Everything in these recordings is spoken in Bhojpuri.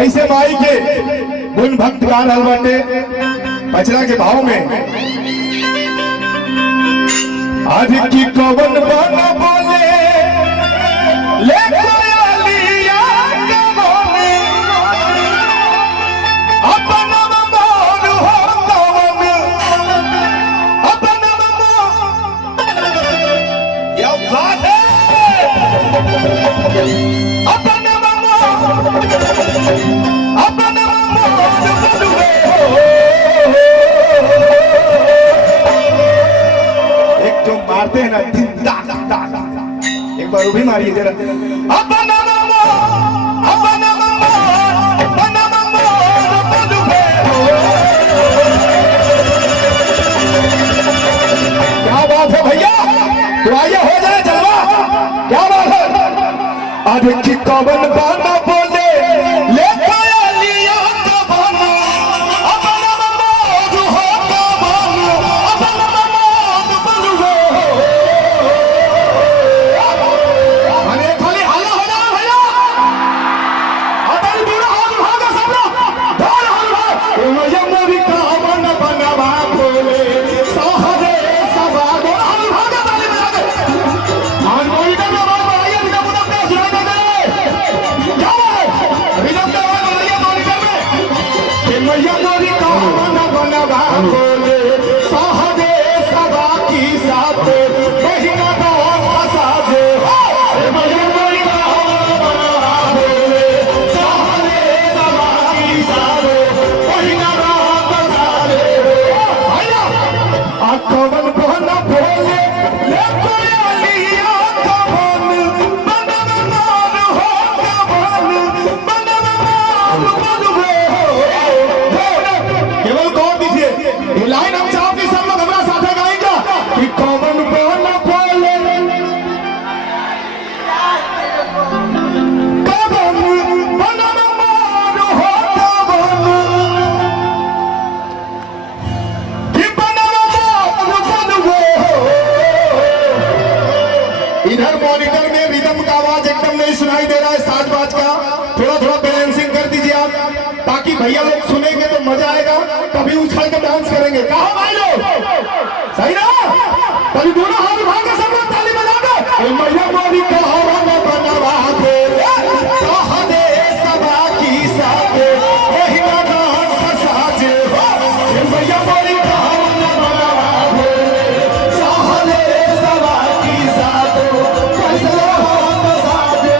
कैसे माई के गुण भक्त गा रहल बाटे पचरा के भाव में। आज की कवन बन बोले ले कोयलिया कवन अपन मोर हो कवन अपन क्या बात है अपन अपन एक जो मारते हैं ना दिन दाग दाग, एक बार वो भी मारिए जरा। अपन क्या बात है भैया, तो आइए हो जाए जलवा। क्या बात है। आज की कवन बाना बोले ले कोयलिया कवन अपन मोर हो कवन अपन मोर बलुए। अरे खाली हल्ला हो जाए भैया, अतरी पूरा हाथ भाग सब लोग ढोल हल्ला। ये मोरी कवन बनवा बोले सहरे सबा दो हल्ला भाग ताली बजा दे। आज मोरी का आवाज बढ़ाइए, रिदम उधर पे सुनाई दे दे। क्या है रिदम का आवाज बढ़ाइए मॉनिटर में। ये मैया मोरी कवन बनवा बोले सहरे सबा की साथ बहिना दो फसादे। ये मैया मोरी कवन बनवा बोले सहरे सबा की साथ बहिना दो फसादे। भैया आ कवन बहना बोले ले कोयलिया कवन बनवा मोर हो कवन बनवा मोर बलुए। केवल कौन दीजिए ये लाइन हम चाहते सब लोग हमारा साथ गाएंगे कि कवन बहना बोले कवन बनवा मोर हो कवन कि बनवा मोर बलुए। इधर मॉनिटर में रिदम का आवाज एकदम नहीं सुनाई दे रहा है, साज बाज का थोड़ा थोड़ा बैलेंसिंग कर दीजिए आप, ताकि भैया लोग सुनेंगे तो मजा आएगा, कभी उछल के डांस करेंगे। कहा भाई लोग सही ना, तभी दोनों हाथ उठा के सब लोग ताली बजा दो। ए मैया मोरी कवन बनवा बोले सहरे सबा की साथ बहिना दो फसादे। ए मैया मोरी कवन बनवा बोले सहरे सबा की साथ बहिना दो फसादे।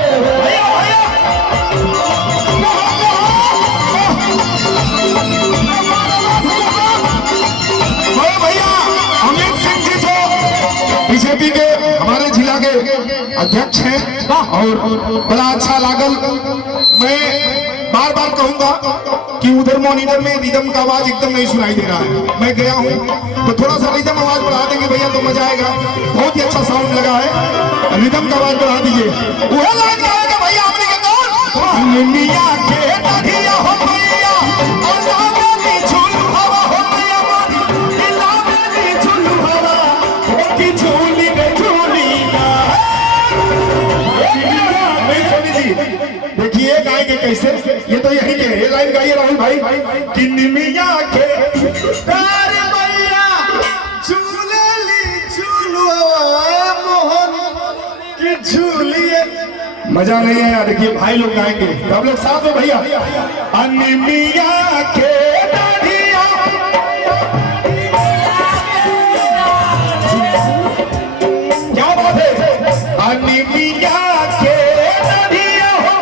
भैया भैया अमित सिंह जी जो बीजेपी के हमारे जिला के अध्यक्ष हैं और बड़ा अच्छा लागल। मैं बार बार कहूंगा कि उधर मॉनिटर में रिदम का आवाज एकदम नहीं सुनाई दे रहा है। मैं गया हूं तो थोड़ा सा रिदम आवाज बढ़ा देंगे भैया तो मजा आएगा। बहुत ही अच्छा साउंड लगा है, रिदम का आवाज बढ़ा दीजिए। वो लाइन गाएगा भैया आपने के कौन मिया के दरिया हो भैया अल्लाह में झूलू हवा हो भैया दिला में झूलू हवा की झूली में झूली ना। नहीं सोनी जी देखिए गाएंगे कैसे, ये तो यही के ये लाइन गाइए राहुल भाई कि निमिया के तार मैया झूलेली झूलुआ मोहन की झूलिए। मजा नहीं है यार, देखिए भाई लोग गाएंगे तो आप लोग साथ में भैया। अनिमिया के दाढ़िया क्या बात है। अनिमिया के दाढ़िया हो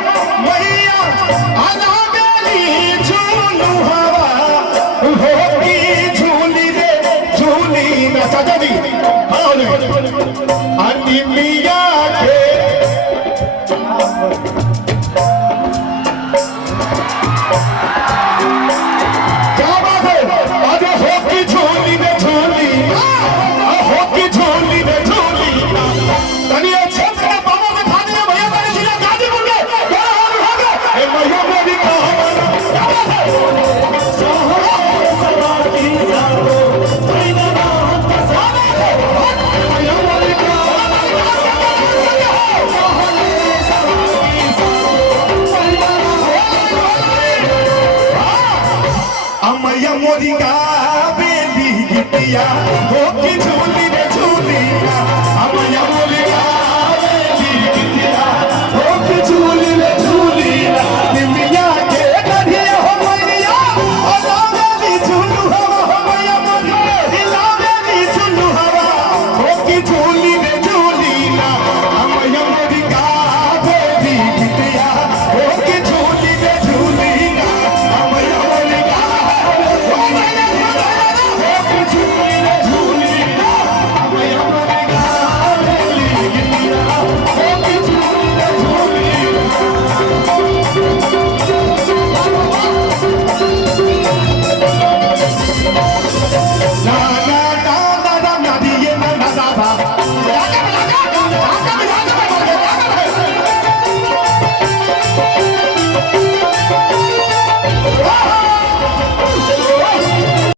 मैया अलागली झूलू हवा हो की झूली रे झूली ना। चाचा जी हाँ अनिमिया के क्या बात है। आज हो की झोली में झोली हो की झोली में झोली तनी क्षेत्र में बाबा में खाने में भैया तनी जिला गाजीपुर में बड़ा हाल उठा के ए मैया मेरी कहानी। क्या बात है। सहरा सबा की साथ बहिना दो फसादे। मैया मेरी कहानी सहरा सबा की साथ मोरी का बेली गिटिया हो की झूली